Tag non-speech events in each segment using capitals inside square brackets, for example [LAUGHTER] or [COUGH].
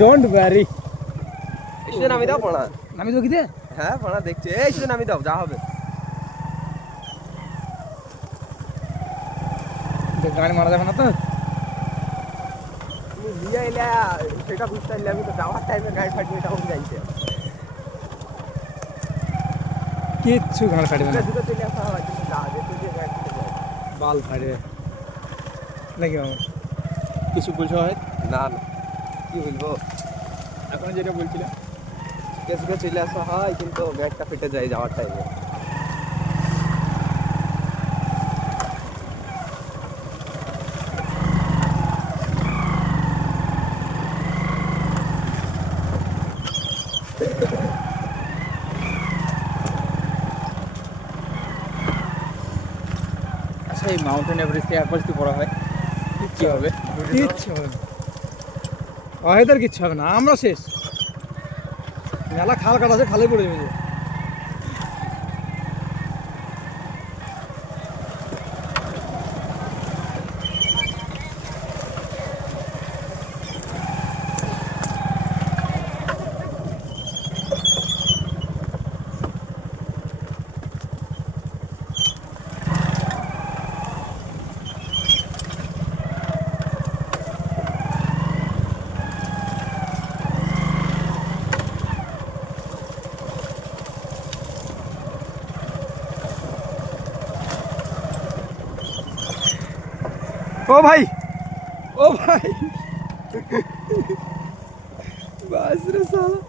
Don't worry শুধু নামি দাও পড়া। আমি তো কি দে হ্যাঁ পড়া দেখছি। এই শুধু নামি দাও যা হবে। গাড়ি মারা যাবে না তো? নিয়ে এলে সেটা বুঝতে পারলে আমি তো যাওয়ার টাইমে গাড়ি এটা আমি জানতে কিচ্ছু গাড়ি ফাটবে না। দুটো চলে আসা হয় কিন্তু যা যেতে দিয়ে বাল ফাটবে নাকি কিছু বলছো হয়? না না। কি বলব এখন যেটা বলছিলাম কেসকে চলে আসা হয় কিন্তু গাড়িটা ফেটে যায় যাওয়ার টাইমে আচ্ছা এই মাউন্টেন এভারেস্টে একবার যদি পড়া হয় কি হবে? কিচ্ছু হবে ওয়েদার কিচ্ছু হবে না আমরা শেষ। মেলা খাল কাটা আছে খালে পড়ে যাবে। ও ভাই। ও ভাই। বাস রে সালা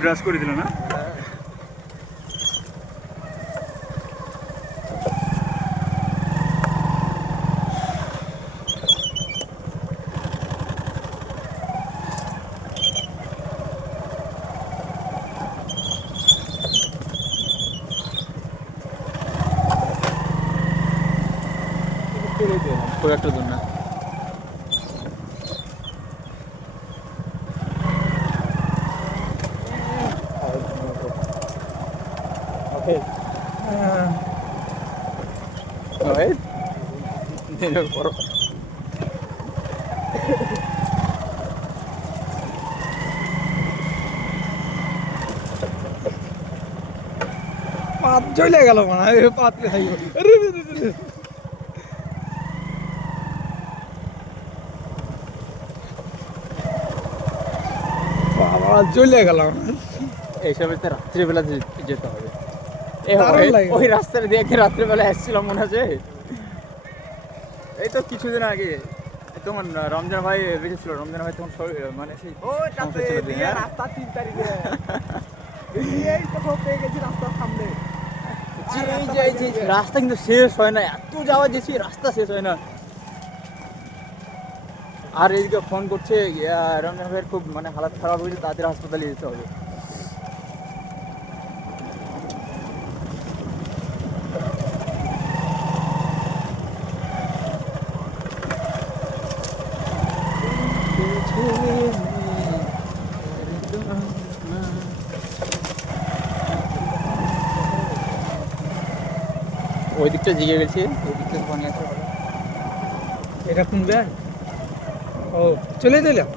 ব্রাশ [LAUGHS] করে দিল না? খুব একটা দূর. পাত চলে গেল মানে পাত খাই বাবা চলে গেলাম। এইসবে তো রাত্রিবেলা যেতে হবে। ওই-। ওই রাস্তাটা রাত্রিবেলা এসেছিলাম মনে আছে এই তো কিছুদিন আগে। তোমার রমজান ভাই বেঁচেছিল। রমজান ভাই তখন মানে সেই দিয়ে হ্যাঁ? রাস্তা তিন তারিখে। এই পেয়ে গেছি রাস্তার সামনে। রাস্তা কিন্তু শেষ হয় না। এত যাওয়া যেছি রাস্তা শেষ হয় না। আর এইদিকে ফোন করছে রমজান খুব মানে হালাত খারাপ হয়েছে তাদের হাসপাতালে যেতে হবে। ওই দিকটা জিগে গেছি ওই দিকটা ফোন আছে। এটা কোন ব্যাংক ও চলে দিলাম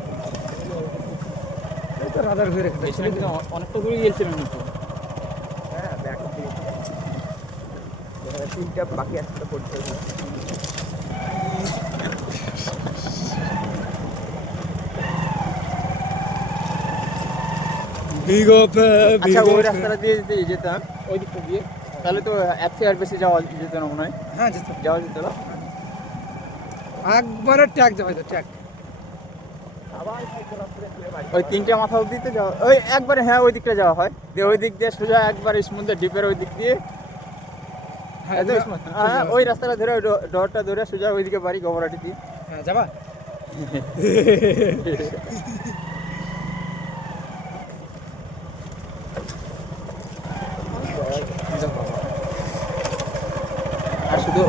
এই তো রাধার ঘুরে অনেকটা দূরে গিয়েছিলাম কিন্তু হ্যাঁ তিনটা বাকি একটা করতে হবে। আচ্ছা ওই রাস্তাটা দিয়ে যদি যেতাম ওই দিকটা দিয়ে। তাহলে তো এক আর বেশি যাওয়া যেত না মনে হয়। হ্যাঁ যেত। যাওয়া যেত না? একবারে ট্যাগ যাবে তো ট্যাগ আবার সাইকেল রাস্তা দিয়ে বাড়ি ওই তিনটে মাথা অব্দি তো যাওয়া ওই একবারে হ্যাঁ ওই দিকটা যাওয়া হয়। দিয়ে ওই দিক দিয়ে সোজা একবার সমুদ্র ডিপের ওই দিক দিয়ে। হ্যাঁ smooth। হ্যাঁ, ওই রাস্তাটা ধরে ওই ডরটা ধরে সোজা ওইদিকে বাড়ি গোবরাটি দিয়ে। হ্যাঁ যাবা। আর শুধু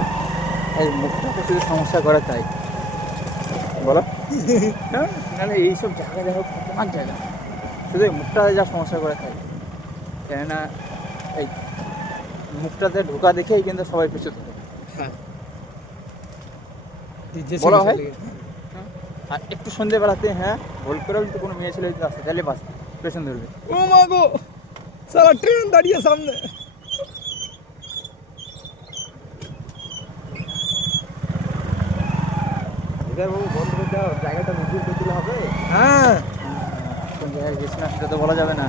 এই মুখটাকে শুধু সমস্যা করে তাই। বলো। হ্যাঁ নাহলে এইসব জায়গা দেখো খতরনাক জায়গা। শুধু এই মুখটাতে যা সমস্যা করে থাকে কেননা এই মুখটাতে ঢোকা দেখেই কিন্তু সবাই পিছু থাকে বলা হয়? আর একটু সন্ধে বেড়াতে হ্যাঁ ভুল করেও যদি কোনো মেয়ে ছেলে আসে তাহলে বাস পেছন ধরবে। ও মা গো সারা ট্রেন দাঁড়িয়ে সামনে। এবার বন্ধ করে দাও জায়গাটা নতুন হবে। হ্যাঁ। কোন জায়গায় গেছি না সেটা তো বলা যাবে না।